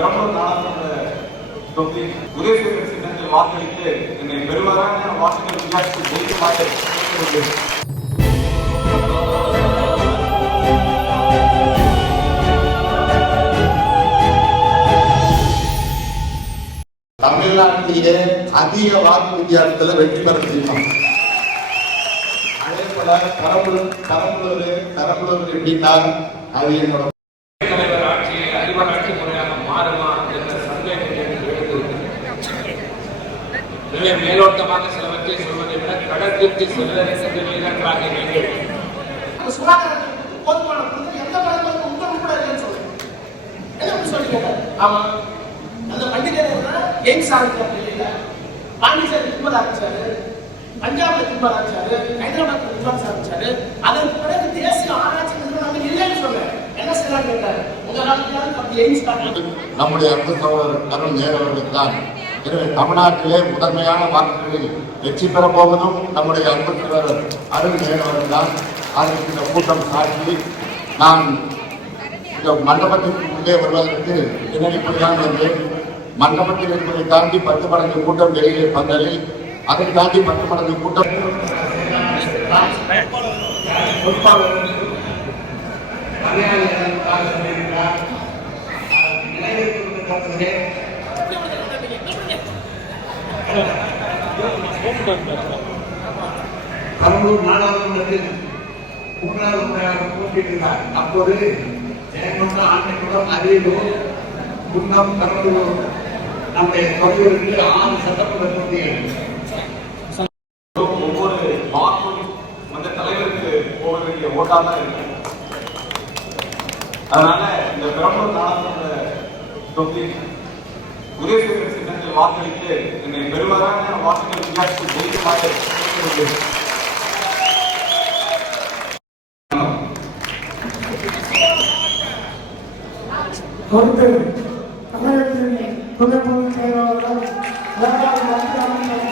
பெரம்பலூர் நாடாளுமன்ற தொகுதி உதயசூரியன் சின்னத்தில் வாக்களித்து என்னை வாக்குகள் தமிழ்நாட்டிலேயே அதிக வாக்கு வித்தியாசத்துல வெற்றி பெற முடியும்? அதே போல பெரம்பலூர் பெரம்பலூர் பெரம்பலூர் எப்படின்னா அது என்னோட எனவே மேலோட்டமாக சிலவற்றை சொல்வதை விட கடத்திற்கு செல்ல வீரர்களாக நீங்கள். ஆமா அந்த பண்டிகை எய்ம்ஸ் ஆரம்பிச்சாரு பாண்டிச்சேரி திரும்ப ஆரம்பிச்சாரு பஞ்சாப்ல திரும்ப ஆரம்பிச்சாரு ஹைதராபாத்ல திரும்ப ஆரம்பிச்சாரு அதற்கு பிறகு தேசிய ஆராய்ச்சி நிறுவனம் இல்லைன்னு சொல்றேன் என்ன செய்யலாம் கேட்டாரு? உங்க அப்படி எய்ம்ஸ் நம்முடைய அன்பு சகோதரர் கருண் நேரவர்கள் தான் தமிழ்நாட்டிலே முதன்மையான வாக்குகளில் வெற்றி பெற போவதும் நம்முடைய அன்பு சகோதரர் அருண் தான் அதற்கு இந்த கூட்டம் சாட்சி. நான் இந்த மண்டபத்திற்கு உள்ளே வருவதற்கு பின்னணிப்படிதான் வந்தேன். மண்டபத்தில் இருப்பதை தாண்டி பத்து மடங்கு கூட்டம் வெளியே பந்தலில் அதை தாண்டி பத்து மடங்கு கூட்டம் கடலூர் நாடாளுமன்றத்தில் முன்னாள் முறையாக போட்டியிட்டார் அப்போது ஜெயங்கொண்ட ஆண்மைக்குளம் அரியலூர் குன்னம் கடலூர் நம்முடைய தொகுதிகளுக்கு ஆறு சட்டமன்ற தொகுதிகள். ஒவ்வொரு வாக்கும் அந்த தலைவருக்கு போக வேண்டிய தான் இருக்கு. அதனால இந்த பெரம்பூர் நாடாளுமன்ற தொகுதி வாக்களித்து என்னை பெருவாரான வாக்குகள் வித்தியாசத்தில் ஜெயிக்குமாறு கேட்டுக்கொள்கிறேன். பொறுத்து தமிழகத்தின் துணை பொதுச் செயலாளர்